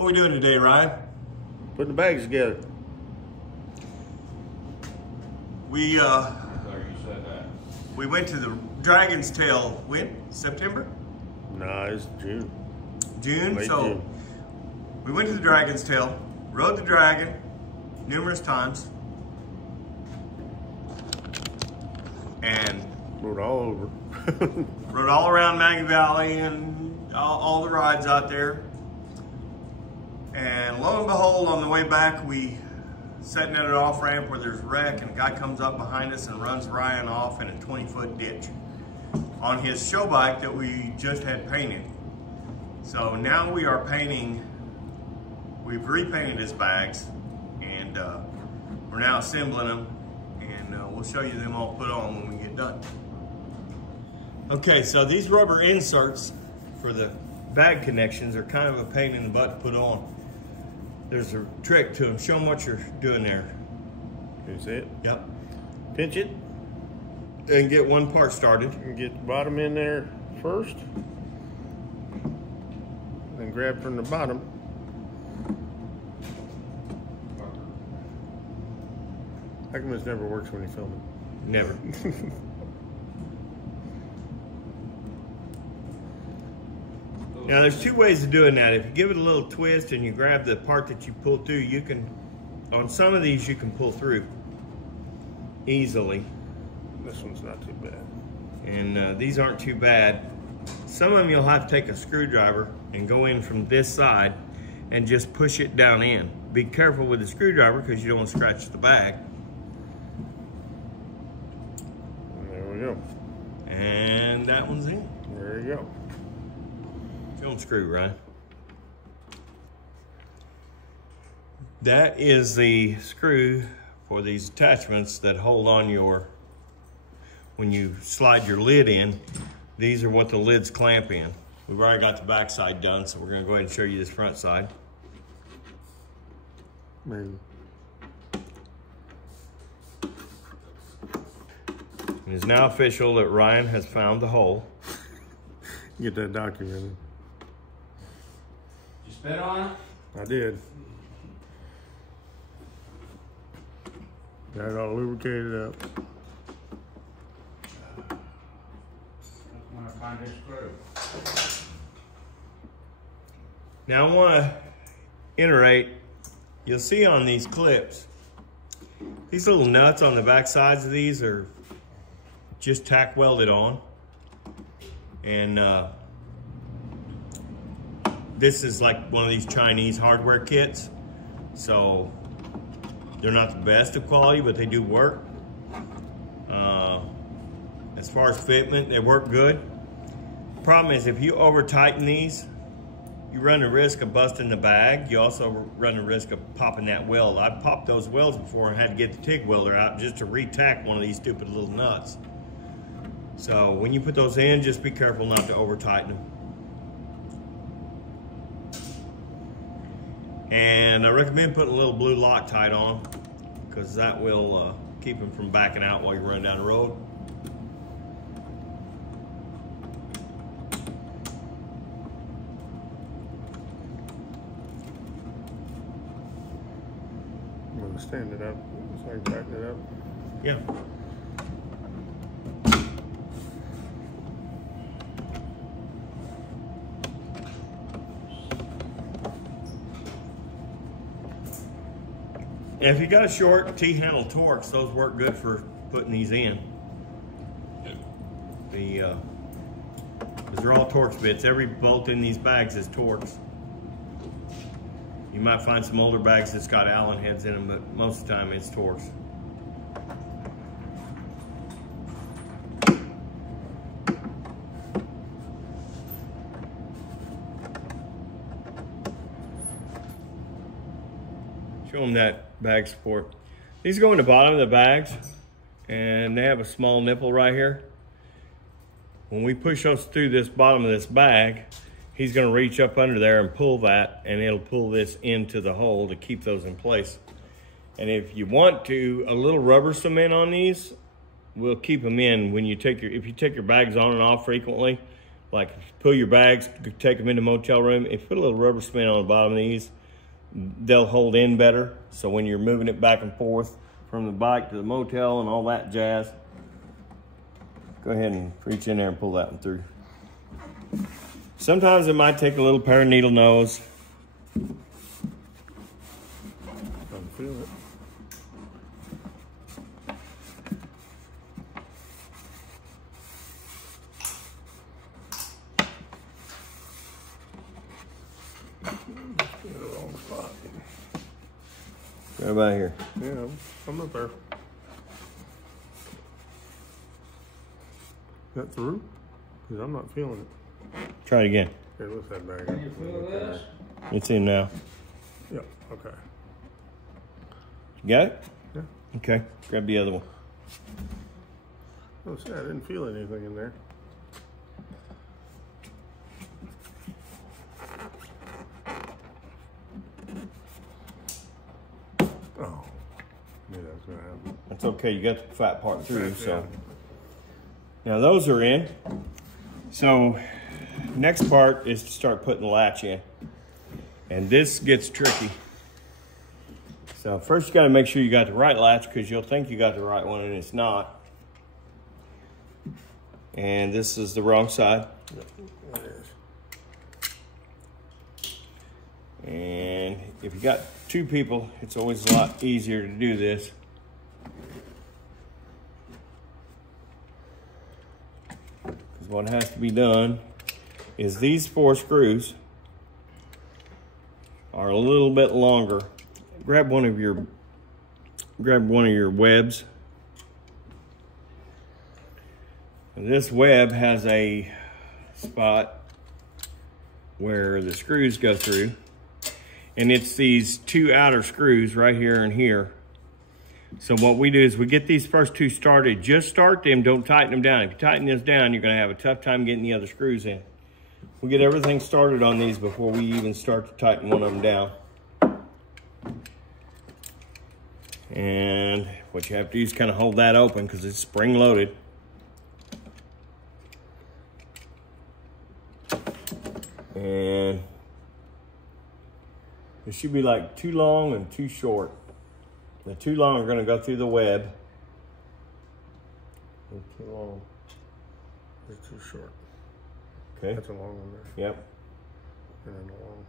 What are we doing today, Ryan? Putting the bags together. We went to the Dragon's Tail, when? September? Nah, it's June. June? Late So June. we went to the Dragon's Tail, rode the dragon numerous times, and Rode all over. rode all around Maggie Valley and all the rides out there. And lo and behold, on the way back, we sitting at an off ramp where there's a wreck, and a guy comes up behind us and runs Ryan off in a 20-foot ditch on his show bike that we just had painted. So now we are painting, we've repainted his bags, and we're now assembling them, and we'll show you them all put on when we get done. Okay, so these rubber inserts for the bag connections are kind of a pain in the butt to put on. There's a trick to them. Show them what you're doing there. Can you see it? Yep. Pinch it. And get one part started. And get the bottom in there first. Then grab from the bottom. How come this never works when you film it? Never. Now there's two ways of doing that. If you give it a little twist and you grab the part that you pull through, you can, on some of these you can pull through easily. This one's not too bad. And these aren't too bad. Some of them you'll have to take a screwdriver and go in from this side and just push it down in. Be careful with the screwdriver because you don't want to scratch the bag. And there we go. And that one's in. There you go. Film screw, Ryan. That is the screw for these attachments that hold on your, when you slide your lid in, these are what the lids clamp in. We've already got the back side done, so we're gonna go ahead and show you this front side. Man. It is now official that Ryan has found the hole. Get that documented. You spit on it? I did. Got it all lubricated up. When I find this screw. Now I want to iterate. You'll see on these clips, these little nuts on the back sides of these are just tack welded on. And this is like one of these Chinese hardware kits. So they're not the best of quality, but they do work. As far as fitment, they work good. Problem is, if you over tighten these, you run the risk of busting the bag. You also run the risk of popping that weld. I've popped those welds before and had to get the TIG welder out just to re-tack one of these stupid little nuts. So when you put those in, just be careful not to over tighten them. And I recommend putting a little blue Loctite on, because that will keep them from backing out while you're running down the road. I'm gonna stand it up so I can tighten it up. Yeah. And if you got a short T-handle Torx, those work good for putting these in. These are all Torx bits. Every bolt in these bags is Torx. You might find some older bags that's got Allen heads in them, but most of the time it's Torx. Show them that bag support. These go in the bottom of the bags, and they have a small nipple right here. When we push those through this bottom of this bag, he's gonna reach up under there and pull that, and it'll pull this into the hole to keep those in place. And if you want to, a little rubber cement on these will keep them in when you take your, if you take your bags on and off frequently, Like pull your bags, take them in the motel room. If you put a little rubber cement on the bottom of these, they'll hold in better. So when you're moving it back and forth from the bike to the motel and all that jazz, go ahead and reach in there and pull that one through. Sometimes it might take a little pair of needle nose. I can feel it. Right about here. Yeah, I'm up there. That through? Because I'm not feeling it. Try it again. Here, lift that bag up. Can you feel this? It's in now. Yep, okay. You got it? Yeah. Okay, grab the other one. Oh, see, I didn't feel anything in there. Oh, knew that was gonna happen. That's okay, you got the fat part through, Yeah. so. Now those are in. So next part is to start putting the latch in. And this gets tricky. So first you gotta make sure you got the right latch because you'll think you got the right one and it's not. And this is the wrong side. It is. And if you got two people, it's always a lot easier to do this. Because what has to be done is these 4 screws are a little bit longer. Grab one of your webs. And this web has a spot where the screws go through. And it's these 2 outer screws right here and here. So what we do is we get these first 2 started. Just start them, don't tighten them down. If you tighten this down, you're gonna have a tough time getting the other screws in. We get everything started on these before we even start to tighten one of them down. And what you have to do is kind of hold that open because it's spring loaded. And it should be like 2 long and 2 short. The 2 long are going to go through the web. They're too long. They're too short. Okay. That's a long one there. Yep. And then a long.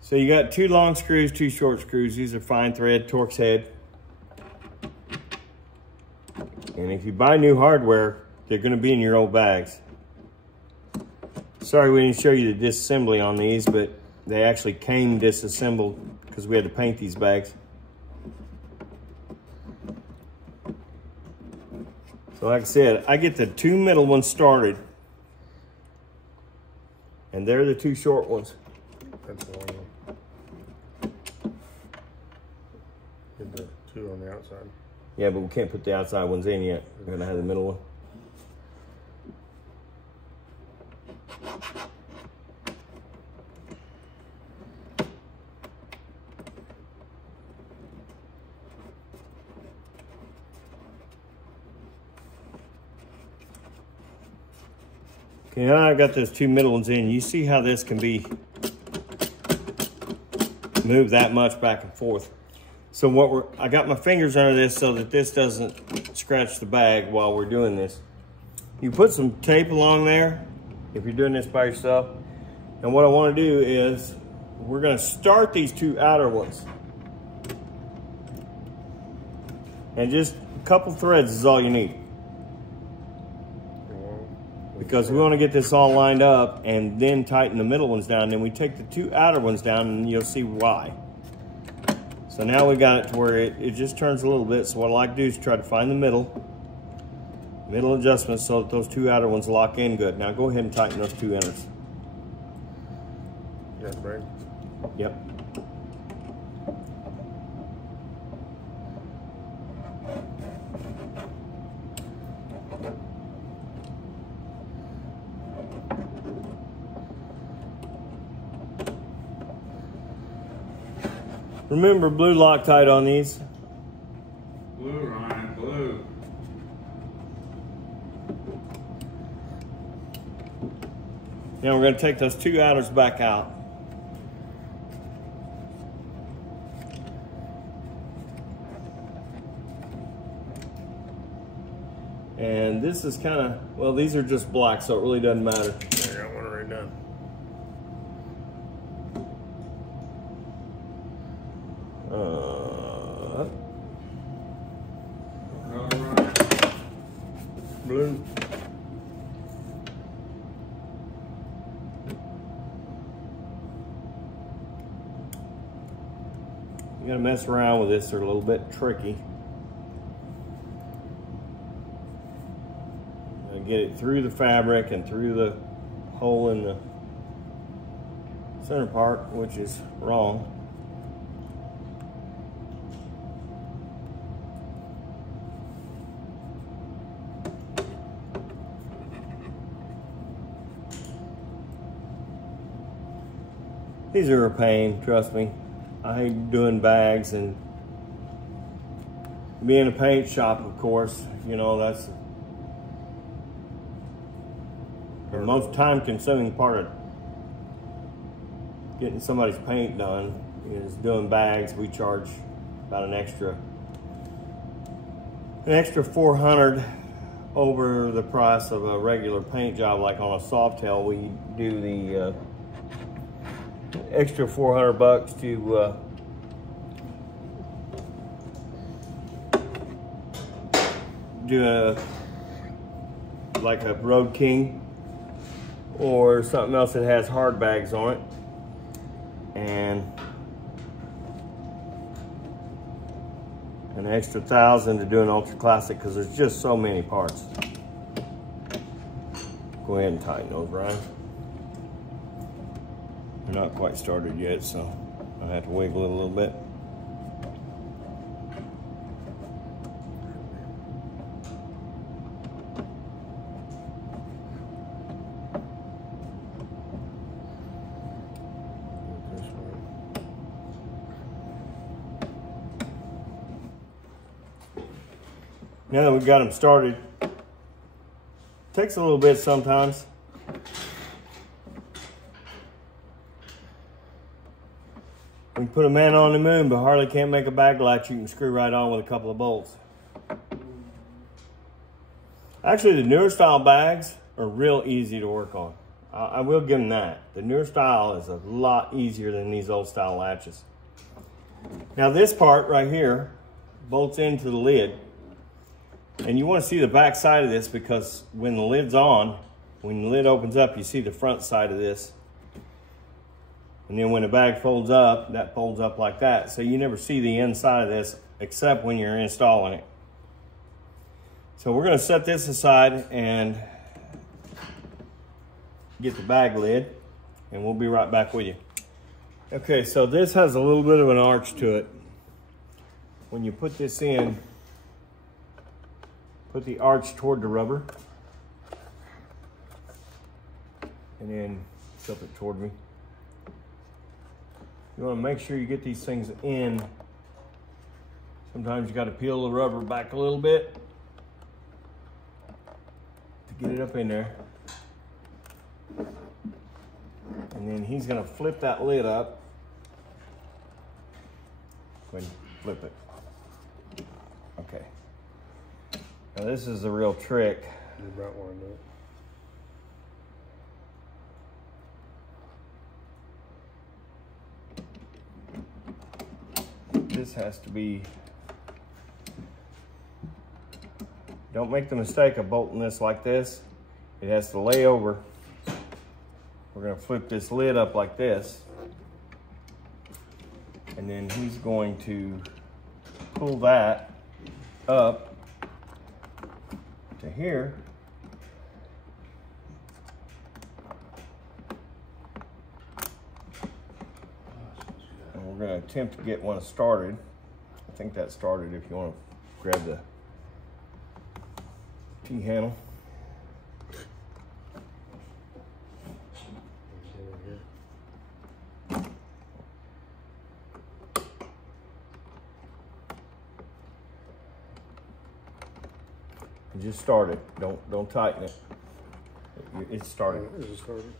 So you got 2 long screws, 2 short screws. These are fine thread, Torx head. And if you buy new hardware, they're going to be in your old bags. Sorry we didn't show you the disassembly on these, but they actually came disassembled because we had to paint these bags. So like I said, I get the 2 middle ones started. And they're the 2 short ones. That's a long one. Get the 2 on the outside. Yeah, but we can't put the outside ones in yet. We're gonna have the middle one. Okay, now I've got those 2 middle ones in. You see how this can be moved that much back and forth. So I got my fingers under this so that this doesn't scratch the bag while we're doing this. You put some tape along there if you're doing this by yourself. And what I want to do is we're going to start these 2 outer ones. And just a couple threads is all you need. Because we want to get this all lined up and then tighten the middle ones down. Then we take the 2 outer ones down and you'll see why. So now we got it to where it just turns a little bit. So what I like to do is try to find the middle adjustment so that those 2 outer ones lock in good. Now go ahead and tighten those 2 inners. You got the brake? Yep. Remember blue Loctite on these. Blue, Ryan, blue. Now we're going to take those two outers back out. And this is kind of, well, these are just black, so it really doesn't matter. There, I got one right now. Blue. You gotta mess around with this, they're a little bit tricky. Get it through the fabric and through the hole in the center part, which is wrong. These are a pain, trust me. I hate doing bags, and being a paint shop, of course, you know, that's the most time-consuming part of getting somebody's paint done is doing bags. We charge about an extra $400 over the price of a regular paint job. Like on a Softail, we do the extra $400 to do like a Road King or something else that has hard bags on it, and an extra $1,000 to do an Ultra Classic because there's just so many parts. Go ahead and tighten those, Ryan. They're not quite started yet, so I have to wiggle it a little bit. Now that we've got them started, takes a little bit sometimes. We can put a man on the moon, but Harley can't make a bag latch you can screw right on with a couple of bolts. Actually, the newer style bags are real easy to work on. I will give them that. The newer style is a lot easier than these old style latches. Now this part right here bolts into the lid. And you want to see the back side of this because when the lid's on, when the lid opens up, you see the front side of this. And then when the bag folds up, that folds up like that. So you never see the inside of this except when you're installing it. So we're going to set this aside and get the bag lid, and we'll be right back with you. Okay, so this has a little bit of an arch to it. When you put this in, put the arch toward the rubber, and then tilt it toward me. You want to make sure you get these things in. Sometimes you got to peel the rubber back a little bit to get it up in there. And then he's going to flip that lid up. Go ahead and flip it. Okay. Now this is the real trick. You about one, though. This has to be, don't make the mistake of bolting this like this. It has to lay over. We're going to flip this lid up like this. And then he's going to pull that up to here. And we're going to attempt to get one started. I think that started if you want to grab the T-handle. Just start it. Don't tighten it. It's started. Is it started?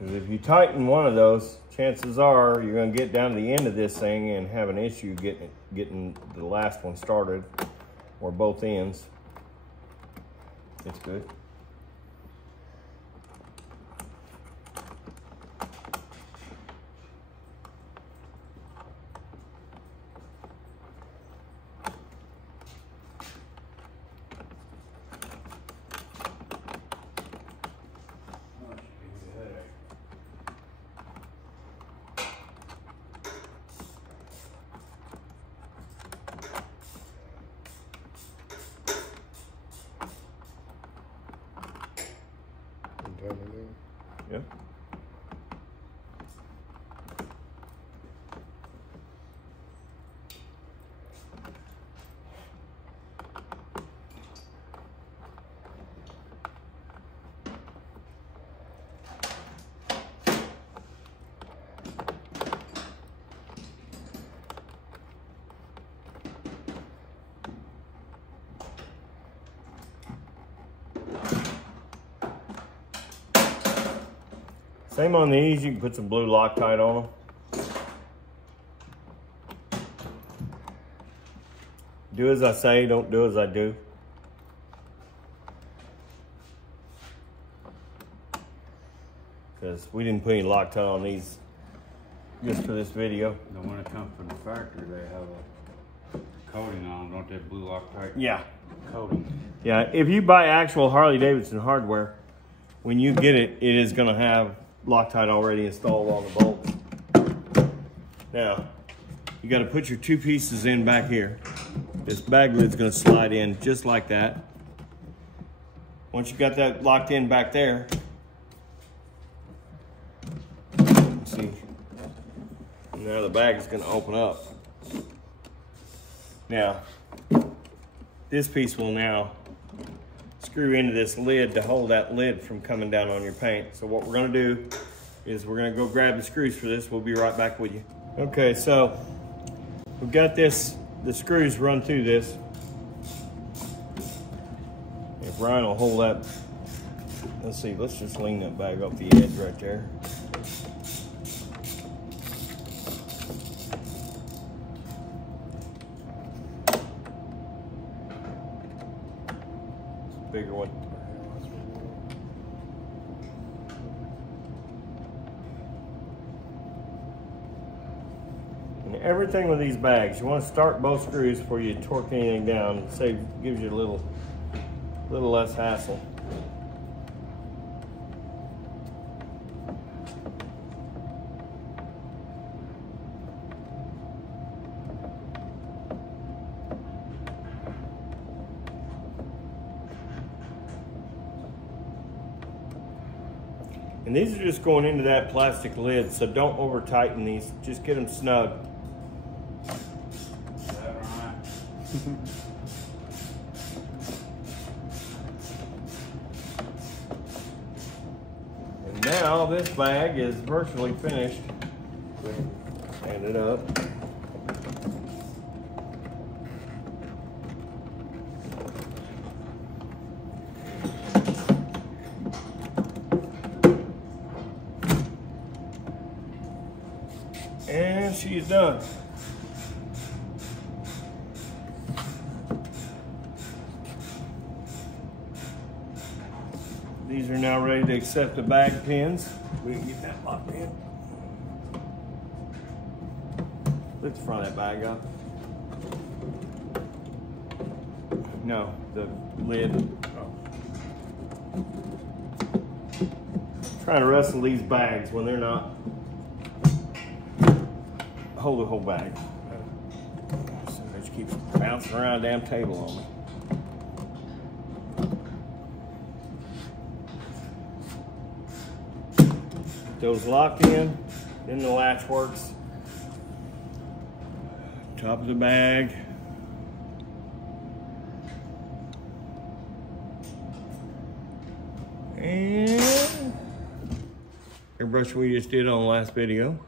Because if you tighten one of those, chances are you're going to get down to the end of this thing and have an issue getting the last one started, or both ends. It's good. Yep. Same on these, you can put some blue Loctite on them. Do as I say, don't do as I do. Because we didn't put any Loctite on these just for this video. The one that comes from the factory, they have a coating on them, don't they? Blue Loctite Yeah. coating. Yeah, if you buy actual Harley Davidson hardware, when you get it, it is gonna have Loctite already installed on the bolts. Now, you gotta put your two pieces in back here. This bag lid's gonna slide in just like that. Once you got that locked in back there, let's see, now the bag is gonna open up. Now, this piece will now screw into this lid to hold that lid from coming down on your paint. So what we're gonna do is we're gonna go grab the screws for this. We'll be right back with you. Okay, so we've got this, the screws run through this. If Ryan will hold that, let's see, let's just lean that bag off the edge right there. Bigger one. And everything with these bags, you want to start both screws before you torque anything down. Gives you a little less hassle. And these are just going into that plastic lid, so don't over tighten these. Just get them snug. Is that right? And now this bag is virtually finished. Stand it up. And she's done. These are now ready to accept the bag pins. We can get that locked in. Lift the front of that bag up. No, the lid. Oh. Trying to wrestle these bags when they're not. Hold the whole bag. So it just keeps bouncing around the damn table on me. Those locked in, then the latch works. Top of the bag. And airbrush we just did on the last video.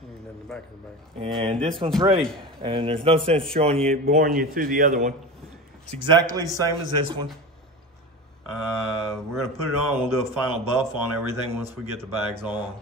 And then the back of the bag. And this one's ready. And there's no sense boring you through the other one. It's exactly the same as this one. We're gonna put it on. We'll do a final buff on everything once we get the bags on.